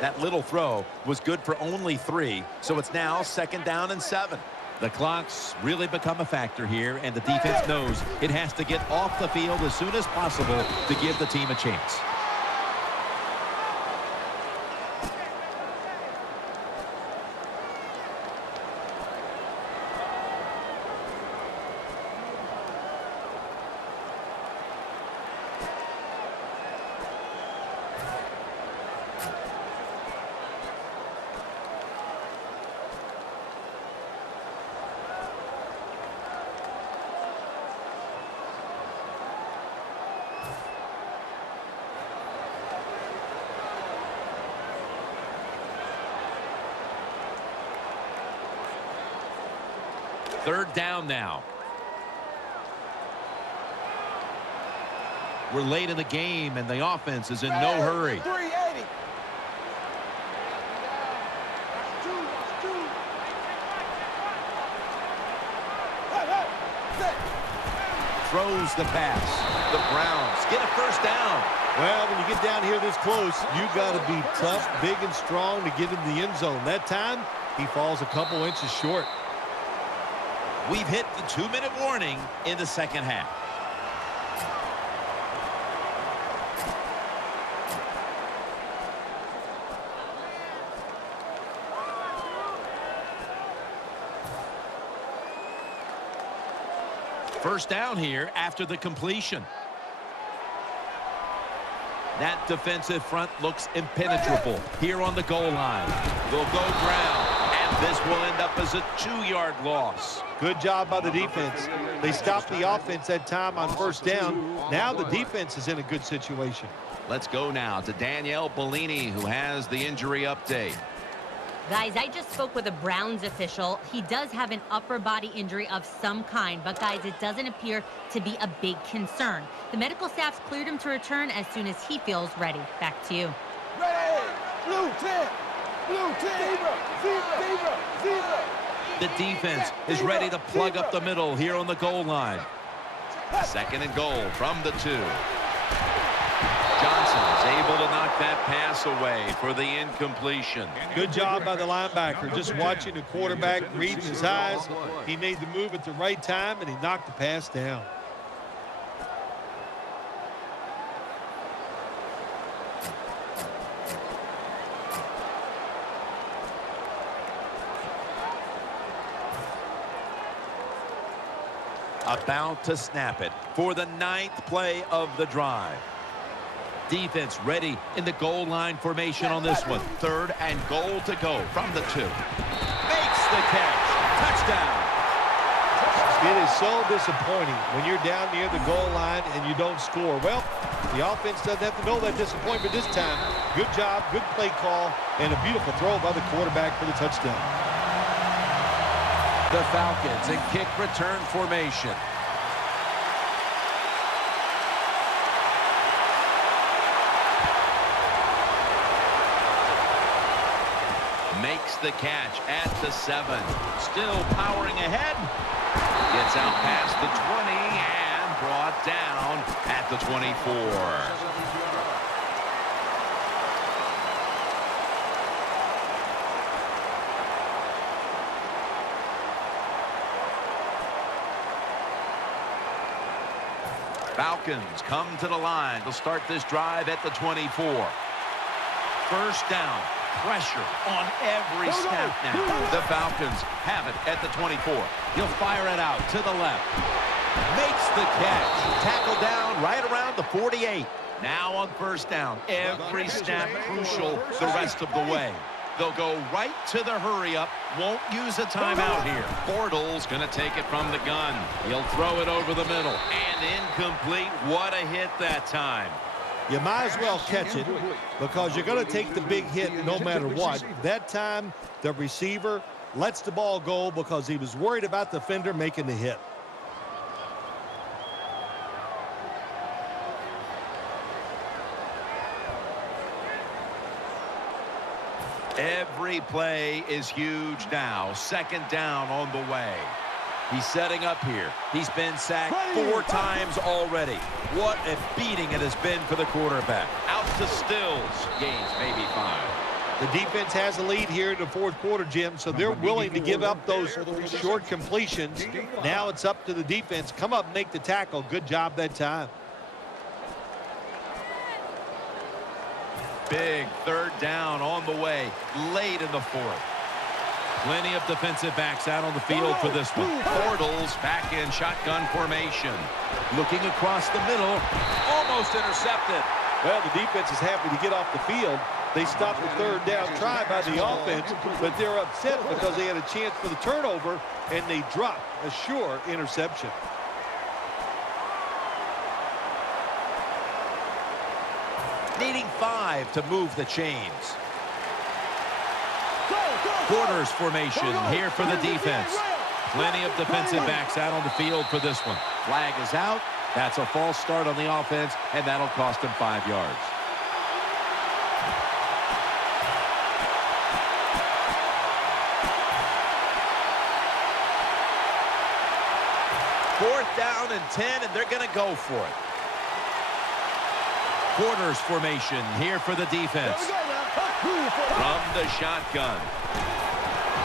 That little throw was good for only 3, so it's now 2nd down and 7. The clock's really become a factor here, and the defense knows it has to get off the field as soon as possible to give the team a chance. Third down now. We're late in the game, and the offense is in no hurry. 380. throws the pass. The Browns get a first down. Well, when you get down here this close, you got to be tough, big, and strong to get into the end zone. That time, he falls a couple inches short. We've hit the 2-minute warning in the second half. First down here after the completion. That defensive front looks impenetrable here on the goal line. They'll go ground, and this will end up as a 2-yard loss. Good job by the defense. They stopped the offense that time on first down. Now the defense is in a good situation. Let's go now to Danielle Bellini, who has the injury update. Guys, I just spoke with a Browns official. He does have an upper body injury of some kind, but guys, it doesn't appear to be a big concern. The medical staff's cleared him to return as soon as he feels ready. Back to you. Ready! Blue 10! Blue 10! Zebra! Zebra! Zebra! The defense is ready to plug up the middle here on the goal line. Second and goal from the 2. Johnson is able to knock that pass away for the incompletion. Good job by the linebacker. Just watching the quarterback, reading his eyes. He made the move at the right time, and he knocked the pass down. About to snap it for the 9th play of the drive. Defense ready in the goal line formation on this one. Third and goal to go from the 2. Makes the catch. Touchdown. It is so disappointing when you're down near the goal line and you don't score. Well, the offense doesn't have to know that disappointment this time. Good job, good play call, and a beautiful throw by the quarterback for the touchdown. The Falcons in kick return formation. Makes the catch at the 7. Still powering ahead. Gets out past the 20 and brought down at the 24. Falcons come to the line to start this drive at the 24. First down. Pressure on every snap now. The Falcons have it at the 24. He'll fire it out to the left. Makes the catch. Tackle down right around the 48. Now on first down. Every snap crucial the rest of the way. They'll go right to the hurry-up. Won't use a timeout here. Bortles going to take it from the gun. He'll throw it over the middle. And incomplete. What a hit that time. You might as well catch it because you're going to take the big hit no matter what. That time, the receiver lets the ball go because he was worried about the defender making the hit. Every play is huge now. Second down on the way. He's setting up here. He's been sacked 4 times already. What a beating it has been for the quarterback. Out to Stills. Gains maybe 5. The defense has a lead here in the fourth quarter, Jim, so they're willing to give up those short completions. Now it's up to the defense. Come up and make the tackle. Good job that time. Big third down on the way late in the 4th. Plenty of defensive backs out on the field for this one. Bortles back in shotgun formation. Looking across the middle. Almost intercepted. Well, the defense is happy to get off the field. They stopped the third down try by the offense, but they're upset because they had a chance for the turnover, and they dropped a sure interception. Needing 5 to move the chains. Corners formation here for the defense. Plenty of defensive backs out on the field for this one. Flag is out. That's a false start on the offense, and that'll cost him 5 yards. 4th down and 10, and they're going to go for it. Quarters formation here for the defense. From the shotgun.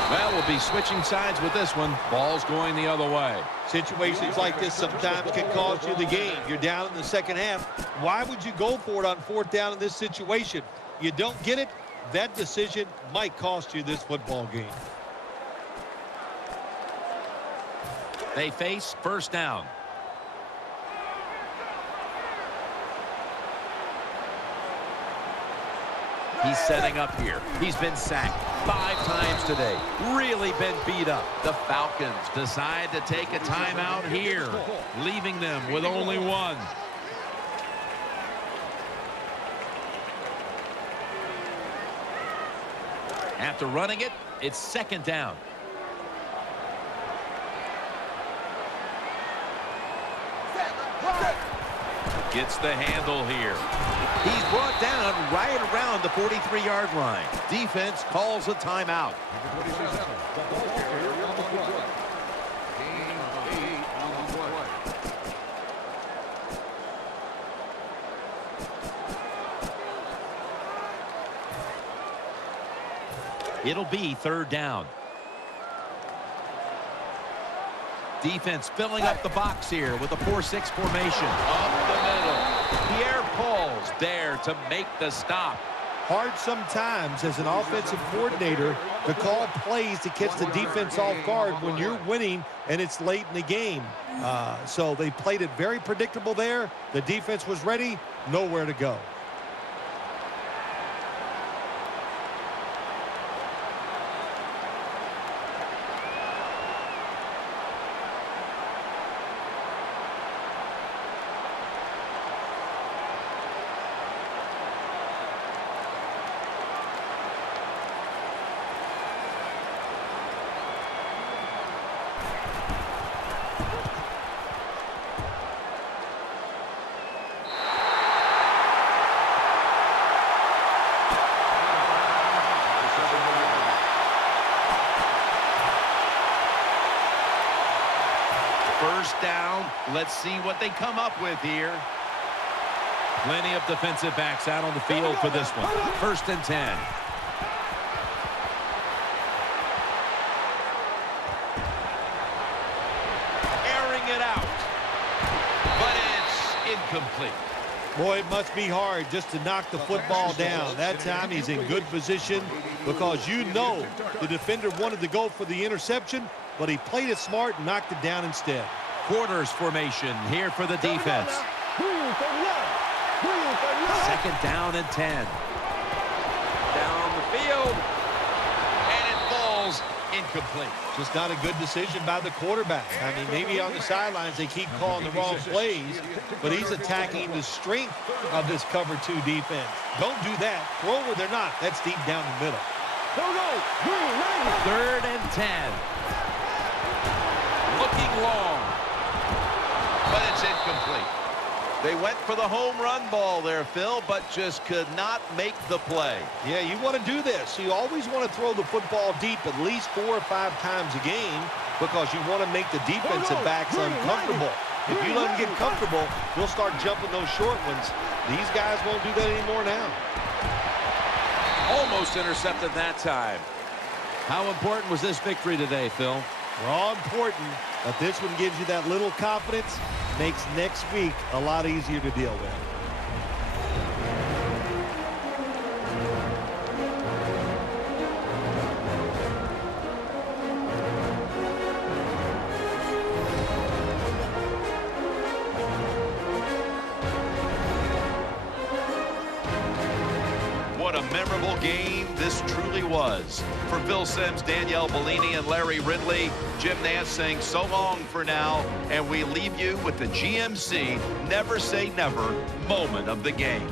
Well, we'll be switching sides with this one. Ball's going the other way. Situations like this sometimes can cost you the game. You're down in the second half. Why would you go for it on 4th down in this situation? You don't get it, that decision might cost you this football game. They face 1st down. He's setting up here. He's been sacked 5 times today. Really been beat up. The Falcons decide to take a timeout here, leaving them with only one. After running it, it's 2nd down. Gets the handle here. He's brought down right around the 43-yard line. Defense calls a timeout. It'll be 3rd down. Defense filling up the box here with a 4-6 formation. Up the middle. Pierre Paul's there to make the stop. Hard sometimes as an offensive coordinator to call plays to catch the defense off guard when you're winning and it's late in the game. So they played it very predictable there. The defense was ready, nowhere to go. First down. Let's see what they come up with here. Plenty of defensive backs out on the field for this one. 1st and 10. Airing it out. But it's incomplete. Boy, it must be hard just to knock the football down. That time he's in good position because you know the defender wanted to go for the interception, but he played it smart and knocked it down instead. Quarters formation here for the defense. 2nd down and 10. Down the field. And it falls incomplete. Just not a good decision by the quarterback. I mean, maybe on the sidelines they keep calling the wrong plays, but he's attacking the strength of this cover 2 defense. Don't do that. Throw where they're not. That's deep down the middle. 3rd and 10. Looking long. But it's incomplete. They went for the home run ball there, Phil, but just could not make the play. Yeah, you want to do this. You always want to throw the football deep at least 4 or 5 times a game because you want to make the defensive backs uncomfortable. If you let them get comfortable, they'll start jumping those short ones. These guys won't do that anymore now. Almost intercepted that time. How important was this victory today, Phil? We're all important, but this one gives you that little confidence, makes next week a lot easier to deal with. What a memorable game this truly was. For Phil Simms, Danielle Bellini, and Larry Ridley, Jim Nance saying so long for now, and we leave you with the GMC Never Say Never moment of the game.